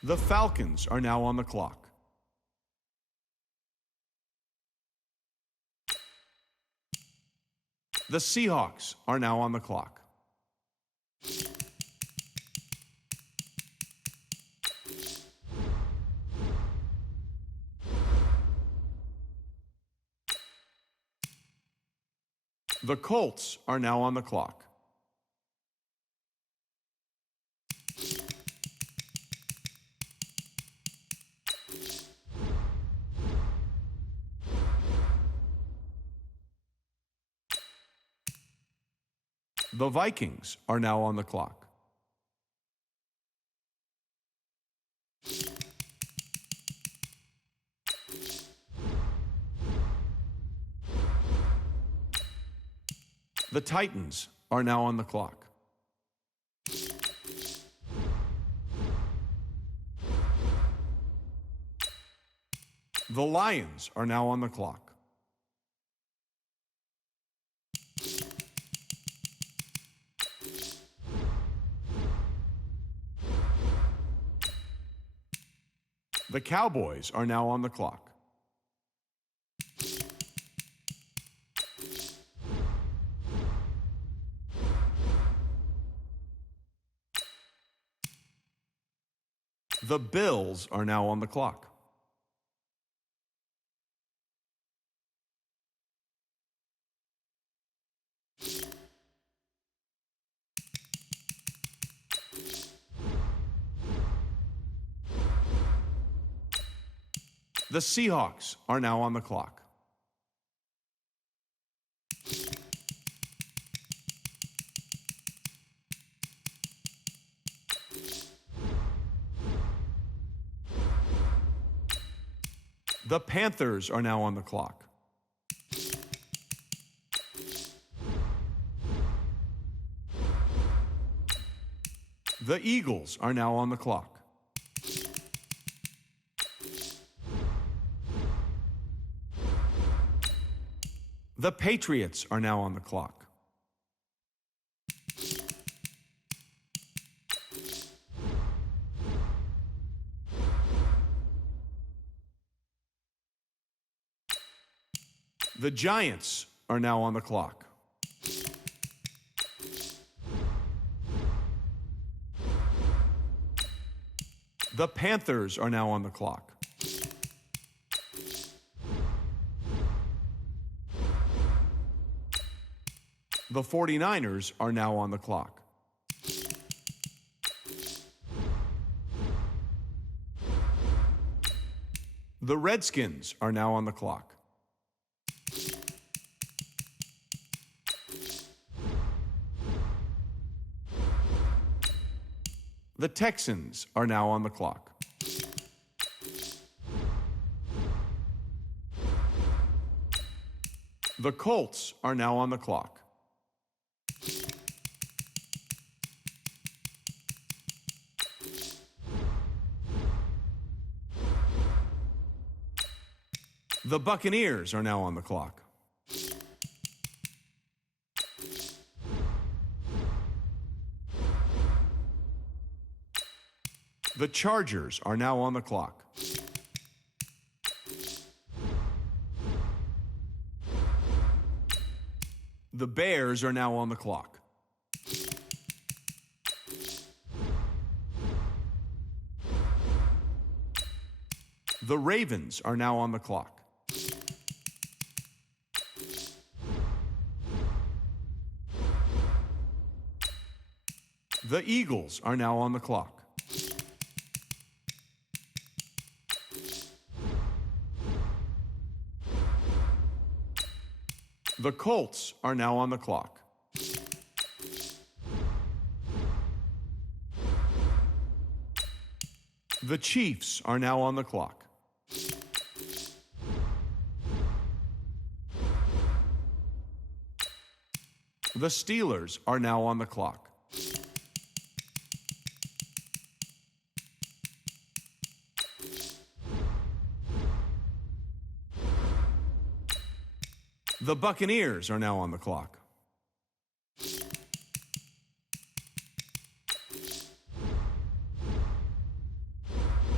The Falcons are now on the clock. The Seahawks are now on the clock. The Colts are now on the clock. The Vikings are now on the clock. The Titans are now on the clock. The Lions are now on the clock. The Cowboys are now on the clock. The Bills are now on the clock. The Seahawks are now on the clock. The Panthers are now on the clock. The Eagles are now on the clock. The Patriots are now on the clock. The Giants are now on the clock. The Panthers are now on the clock. The 49ers are now on the clock. The Redskins are now on the clock. The Texans are now on the clock. The Colts are now on the clock. The Buccaneers are now on the clock. The Chargers are now on the clock. The Bears are now on the clock. The Ravens are now on the clock. The Eagles are now on the clock. The Colts are now on the clock. The Chiefs are now on the clock. The Steelers are now on the clock. The Buccaneers are now on the clock.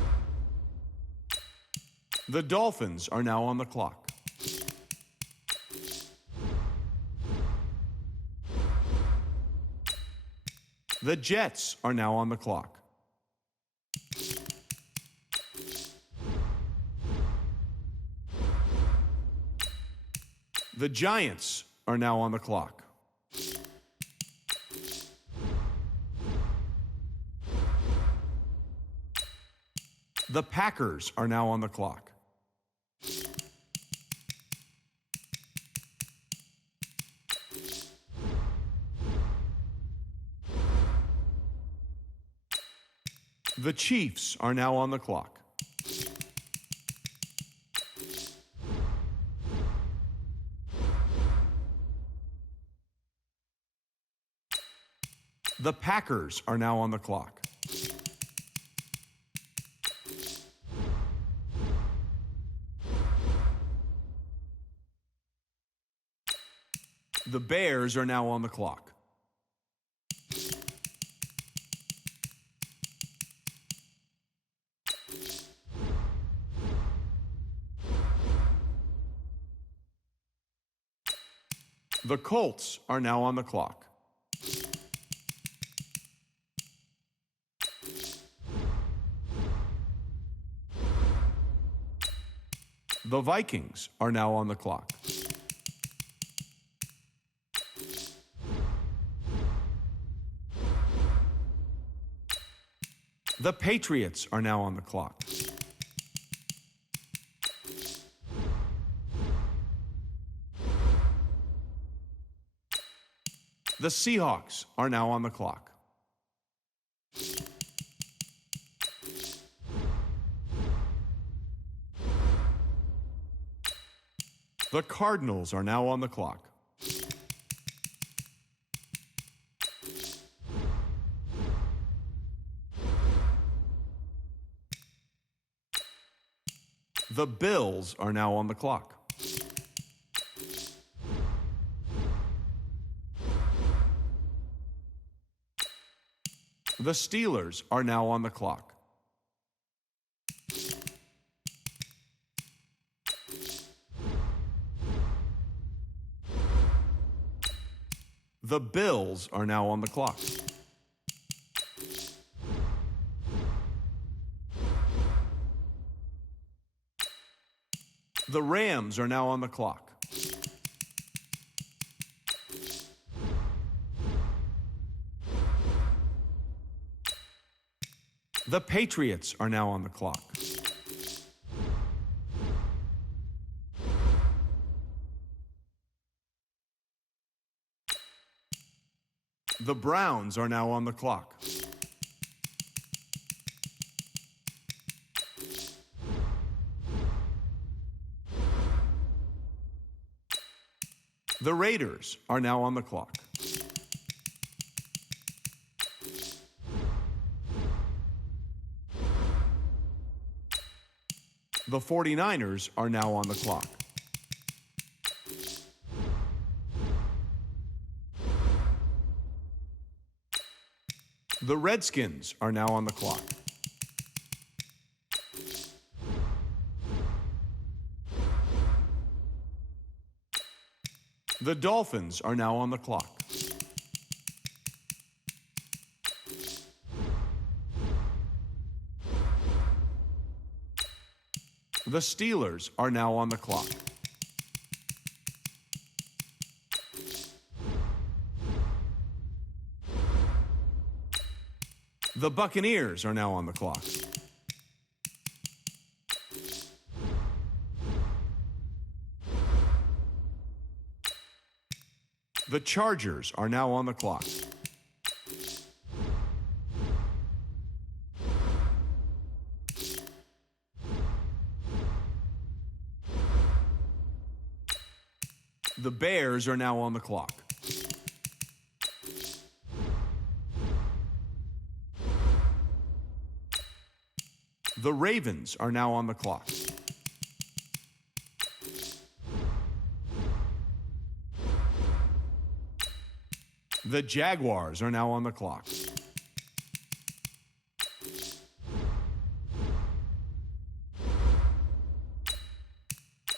The Dolphins are now on the clock. The Jets are now on the clock. The Giants are now on the clock. The Packers are now on the clock. The Chiefs are now on the clock. The Packers are now on the clock. The Bears are now on the clock. The Colts are now on the clock. The Vikings are now on the clock. The Patriots are now on the clock. The Seahawks are now on the clock. The Cardinals are now on the clock. The Bills are now on the clock. The Steelers are now on the clock. The Bills are now on the clock. The Rams are now on the clock. The Patriots are now on the clock. The Browns are now on the clock. The Raiders are now on the clock. The 49ers are now on the clock. The Redskins are now on the clock. The Dolphins are now on the clock. The Steelers are now on the clock. The Buccaneers are now on the clock. The Chargers are now on the clock. The Bears are now on the clock. The Ravens are now on the clock. The Jaguars are now on the clock.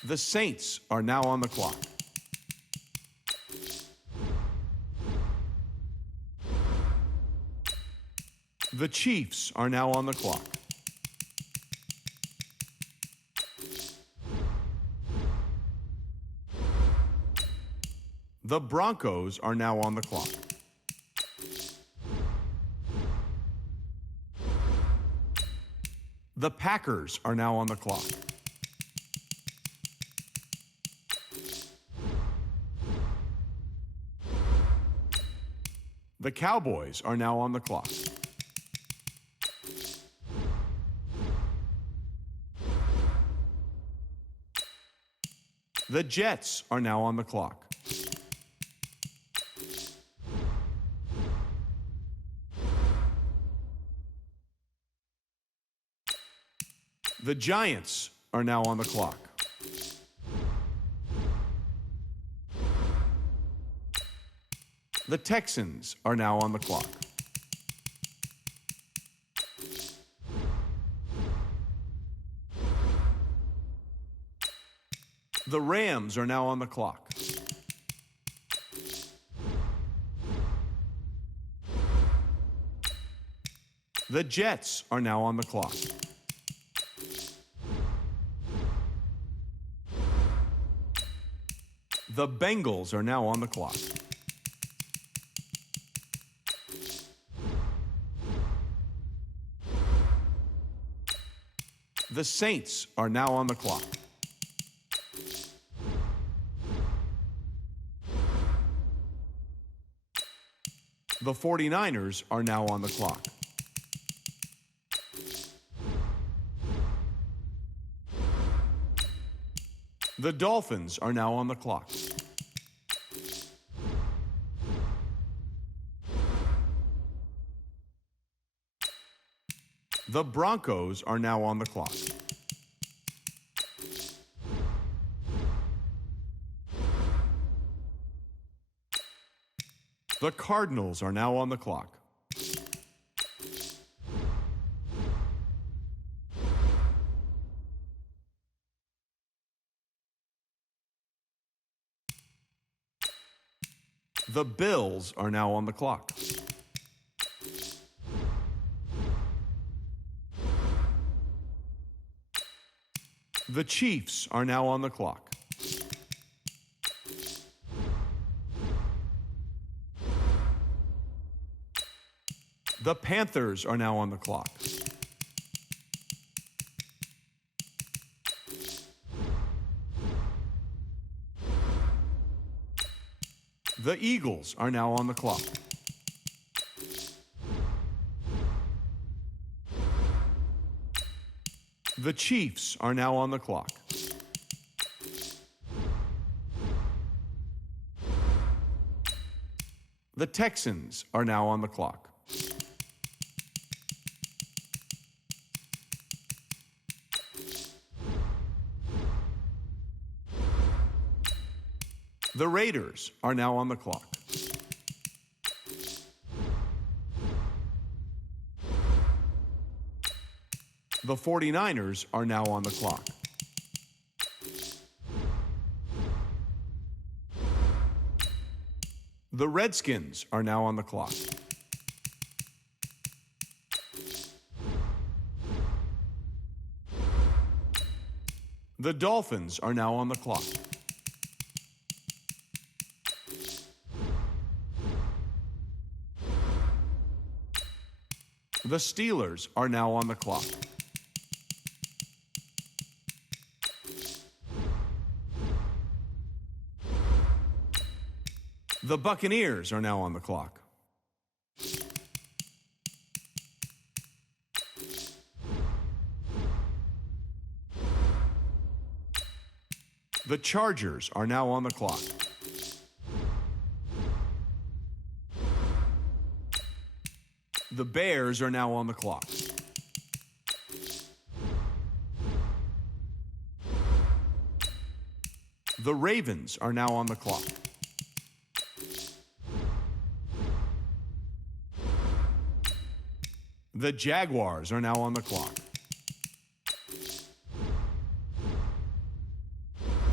The Saints are now on the clock. The Chiefs are now on the clock. The Broncos are now on the clock. The Packers are now on the clock. The Cowboys are now on the clock. The Jets are now on the clock. The Giants are now on the clock. The Texans are now on the clock. The Rams are now on the clock. The Jets are now on the clock. The Bengals are now on the clock. The Saints are now on the clock. The 49ers are now on the clock. The Dolphins are now on the clock. The Broncos are now on the clock. The Cardinals are now on the clock. The Bills are now on the clock. The Chiefs are now on the clock. The Panthers are now on the clock. The Eagles are now on the clock. The Chiefs are now on the clock. The Texans are now on the clock. The Raiders are now on the clock. The 49ers are now on the clock. The Redskins are now on the clock. The Dolphins are now on the clock. The Steelers are now on the clock. The Buccaneers are now on the clock. The Chargers are now on the clock. The Bears are now on the clock. The Ravens are now on the clock. The Jaguars are now on the clock.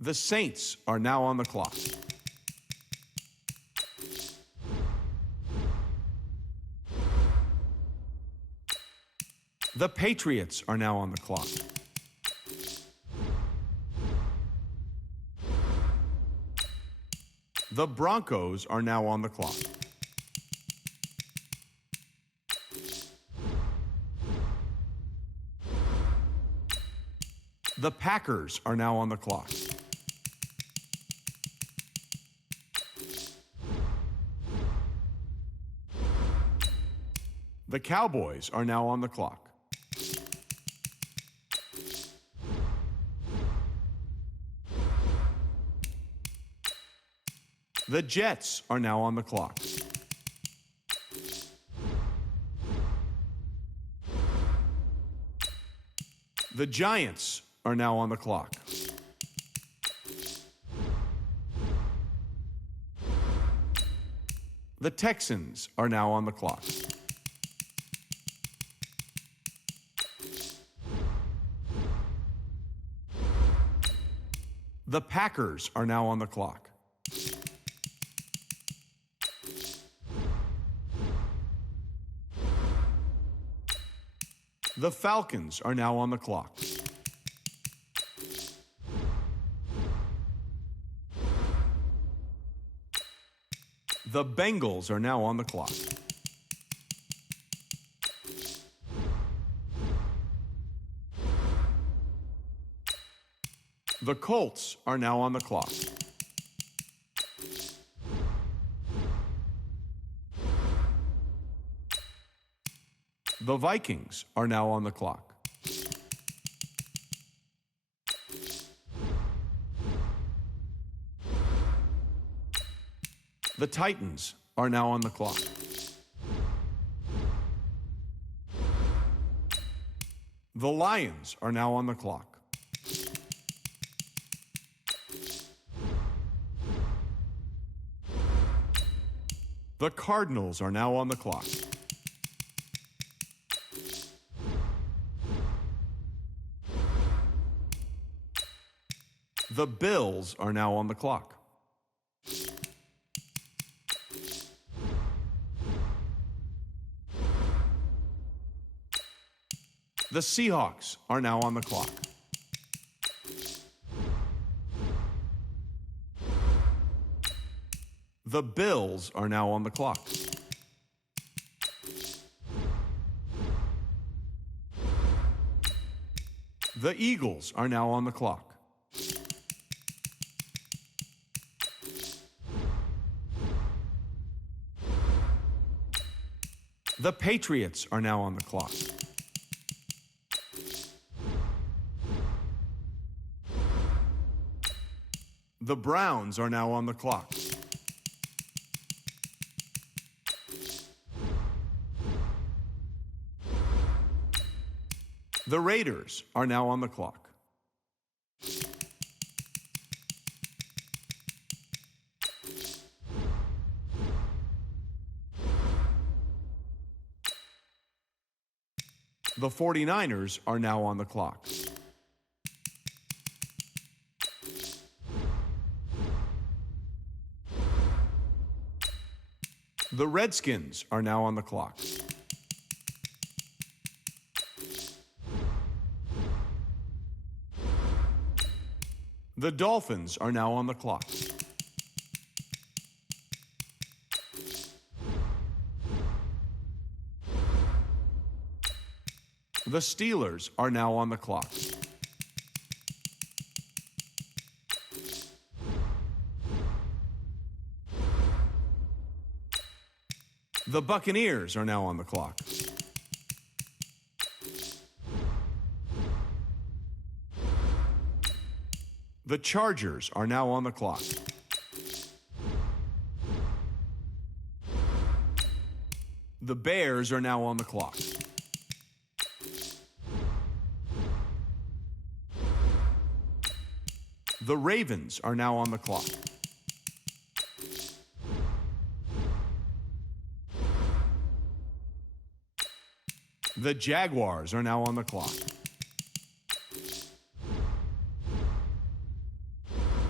The Saints are now on the clock. The Patriots are now on the clock. The Broncos are now on the clock. The Packers are now on the clock. The Cowboys are now on the clock. The Jets are now on the clock. The Giants are now on the clock. The Texans are now on the clock. The Packers are now on the clock. The Falcons are now on the clock. The Bengals are now on the clock. The Colts are now on the clock. The Vikings are now on the clock. The Titans are now on the clock. The Lions are now on the clock. The Cardinals are now on the clock. The Bills are now on the clock. The Seahawks are now on the clock. The Bills are now on the clock. The Eagles are now on the clock. The Patriots are now on the clock. The Browns are now on the clock. The Raiders are now on the clock. The 49ers are now on the clock. The Redskins are now on the clock. The Dolphins are now on the clock. The Steelers are now on the clock. The Buccaneers are now on the clock. The Chargers are now on the clock. The Bears are now on the clock. The Ravens are now on the clock. The Jaguars are now on the clock.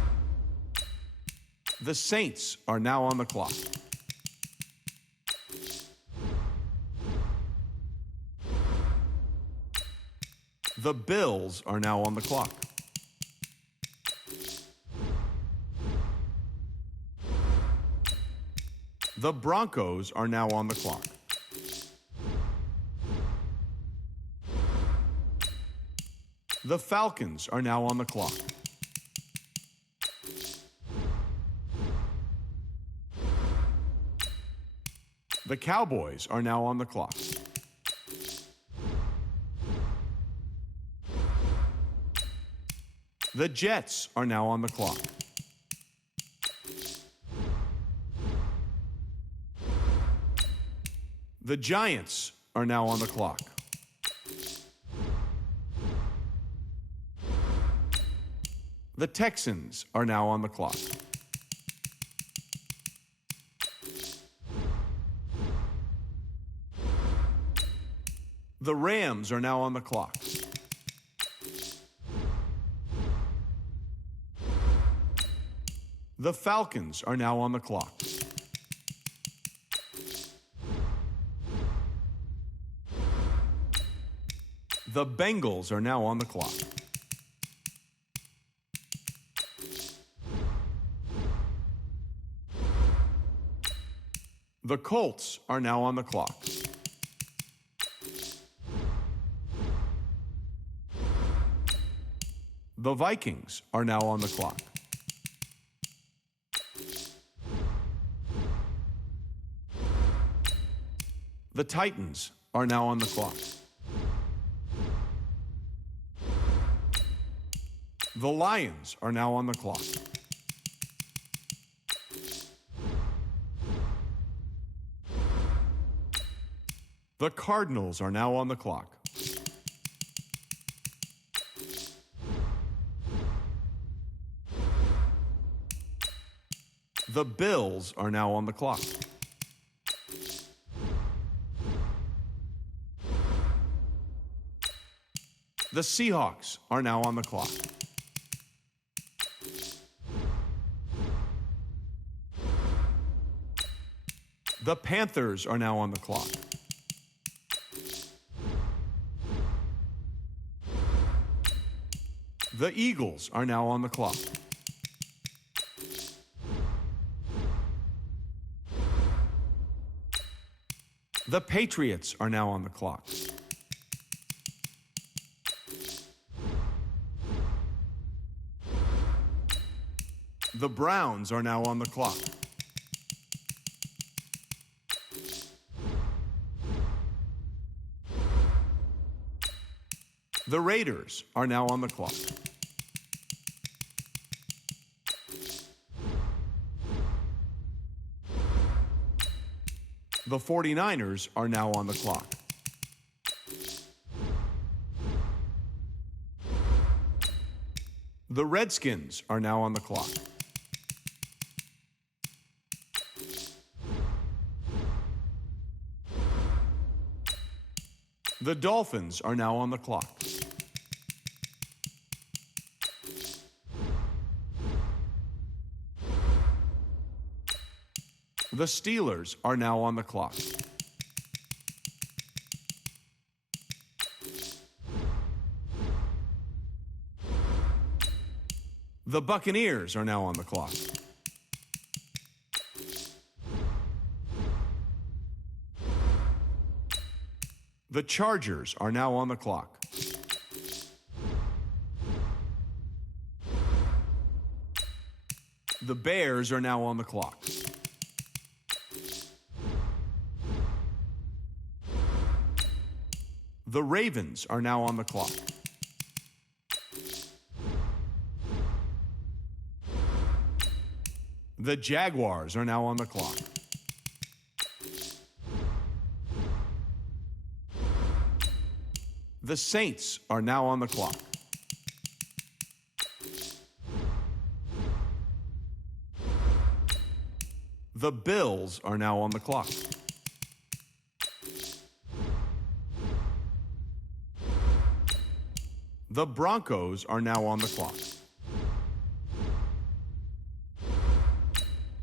The Saints are now on the clock. The Bills are now on the clock. The Broncos are now on the clock. The Falcons are now on the clock. The Cowboys are now on the clock. The Jets are now on the clock. The Giants are now on the clock. The Texans are now on the clock. The Rams are now on the clock. The Falcons are now on the clock. The Bengals are now on the clock. The Colts are now on the clock. The Vikings are now on the clock. The Titans are now on the clock. The Lions are now on the clock. The Cardinals are now on the clock. The Bills are now on the clock. The Seahawks are now on the clock. The Panthers are now on the clock. The Eagles are now on the clock. The Patriots are now on the clock. The Browns are now on the clock. The Raiders are now on the clock. The 49ers are now on the clock. The Redskins are now on the clock. The Dolphins are now on the clock. The Steelers are now on the clock. The Buccaneers are now on the clock. The Chargers are now on the clock. The Bears are now on the clock. The Ravens are now on the clock. The Jaguars are now on the clock. The Saints are now on the clock. The Bills are now on the clock. The Broncos are now on the clock.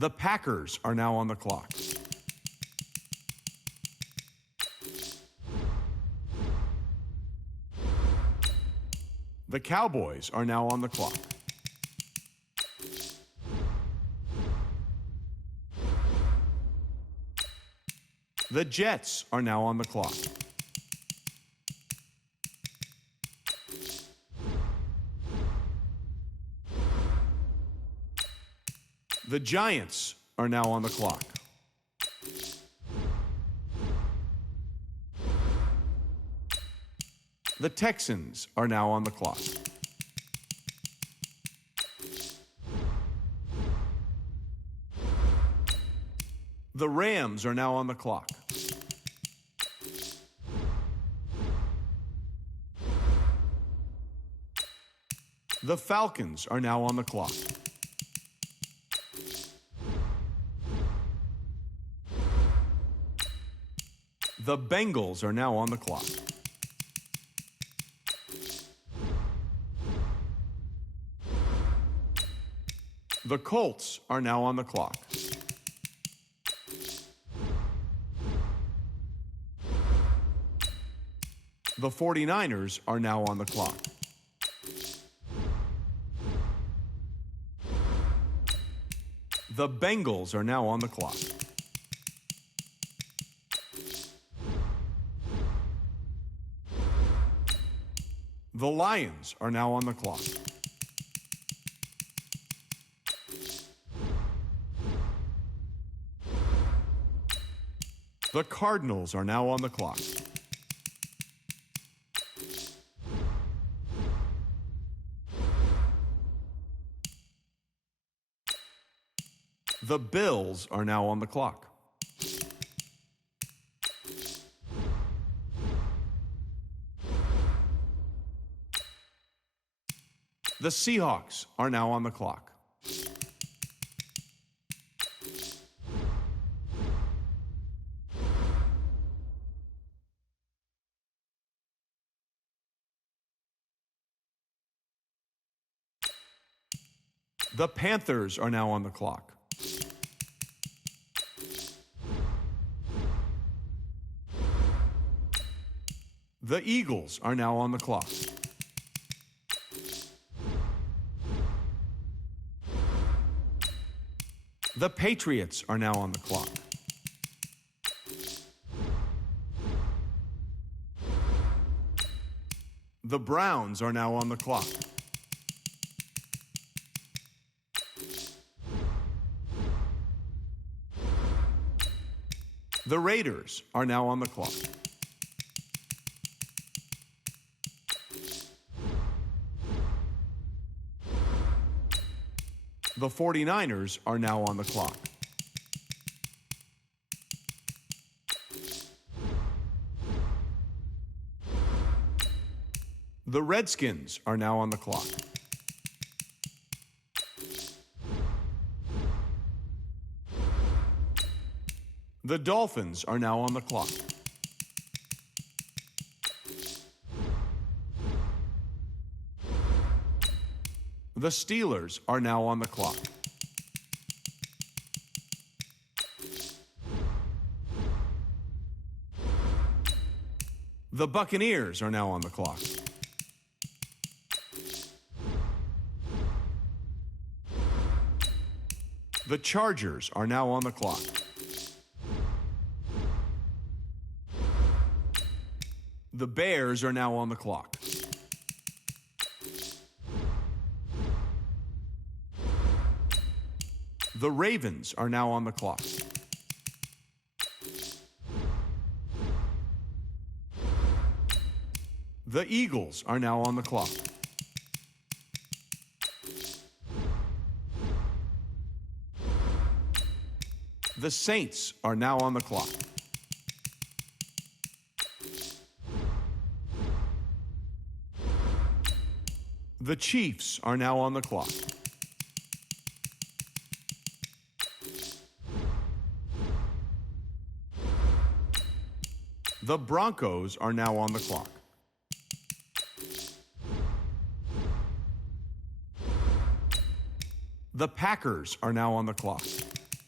The Packers are now on the clock. The Cowboys are now on the clock. The Jets are now on the clock. The Giants are now on the clock. The Texans are now on the clock. The Rams are now on the clock. The Falcons are now on the clock. The Bengals are now on the clock. The Colts are now on the clock. The 49ers are now on the clock. The Bengals are now on the clock. The Lions are now on the clock. The Cardinals are now on the clock. The Bills are now on the clock. The Seahawks are now on the clock. The Panthers are now on the clock. The Eagles are now on the clock. The Patriots are now on the clock. The Browns are now on the clock. The Raiders are now on the clock. The 49ers are now on the clock. The Redskins are now on the clock. The Dolphins are now on the clock. The Steelers are now on the clock. The Buccaneers are now on the clock. The Chargers are now on the clock. The Bears are now on the clock. The Ravens are now on the clock. The Eagles are now on the clock. The Saints are now on the clock. The Chiefs are now on the clock. The Broncos are now on the clock. The Packers are now on the clock.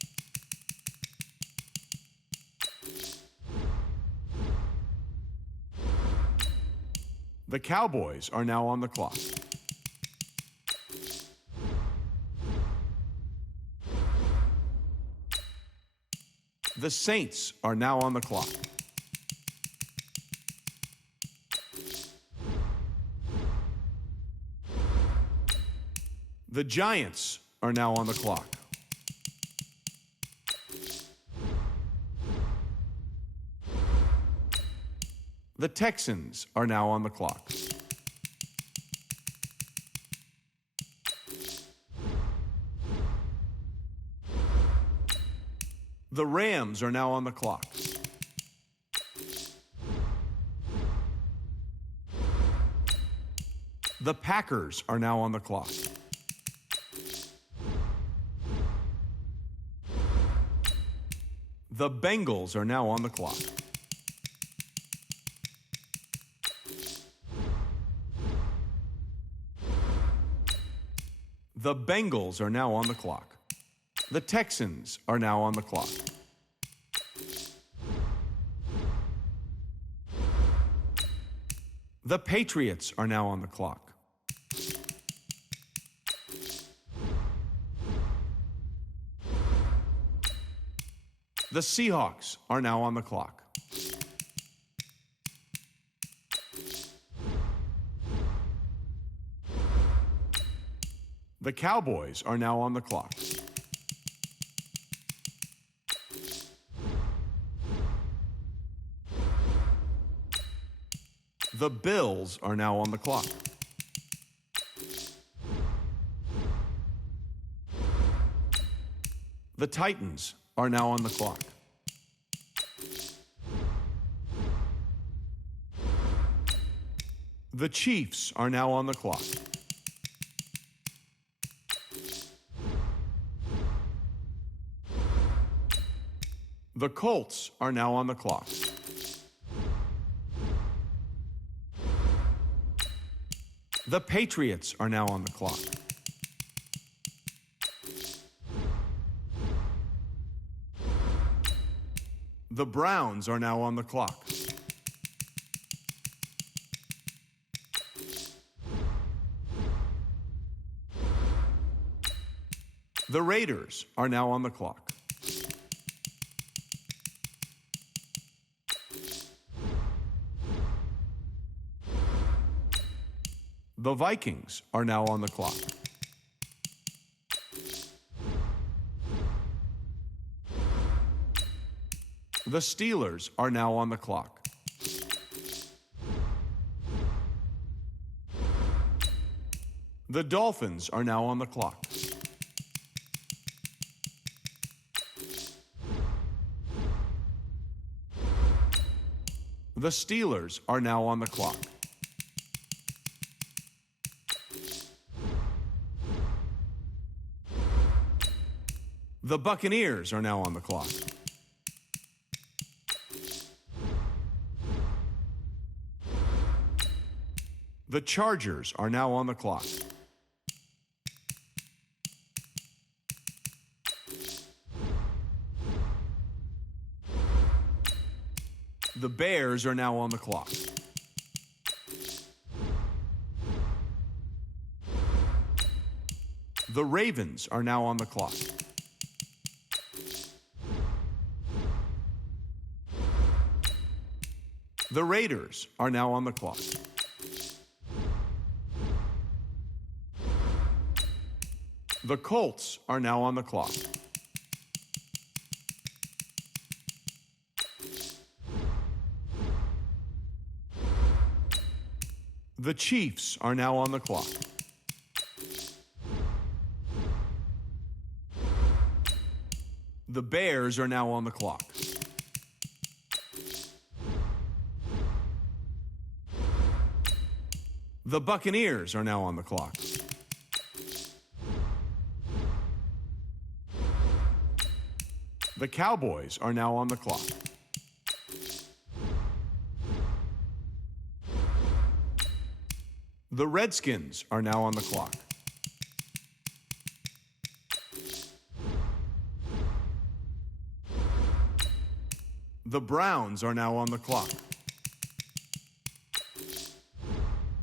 The Cowboys are now on the clock. The Saints are now on the clock. The Giants are now on the clock. The Texans are now on the clock. The Rams are now on the clock. The Packers are now on the clock. The Bengals are now on the clock. The Bengals are now on the clock. The Texans are now on the clock. The Patriots are now on the clock. The Seahawks are now on the clock. The Cowboys are now on the clock. The Bills are now on the clock. The Titans are now on the clock. The Chiefs are now on the clock. The Colts are now on the clock. The Patriots are now on the clock. The Browns are now on the clock. The Raiders are now on the clock. The Vikings are now on the clock. The Steelers are now on the clock. The Dolphins are now on the clock. The Steelers are now on the clock. The Buccaneers are now on the clock. The Chargers are now on the clock. The Bears are now on the clock. The Ravens are now on the clock. The Raiders are now on the clock. The Colts are now on the clock. The Chiefs are now on the clock. The Bears are now on the clock. The Buccaneers are now on the clock. The Cowboys are now on the clock. The Redskins are now on the clock. The Browns are now on the clock.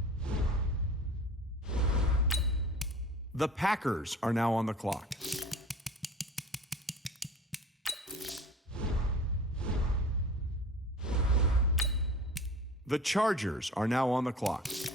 The Packers are now on the clock. The Chargers are now on the clock.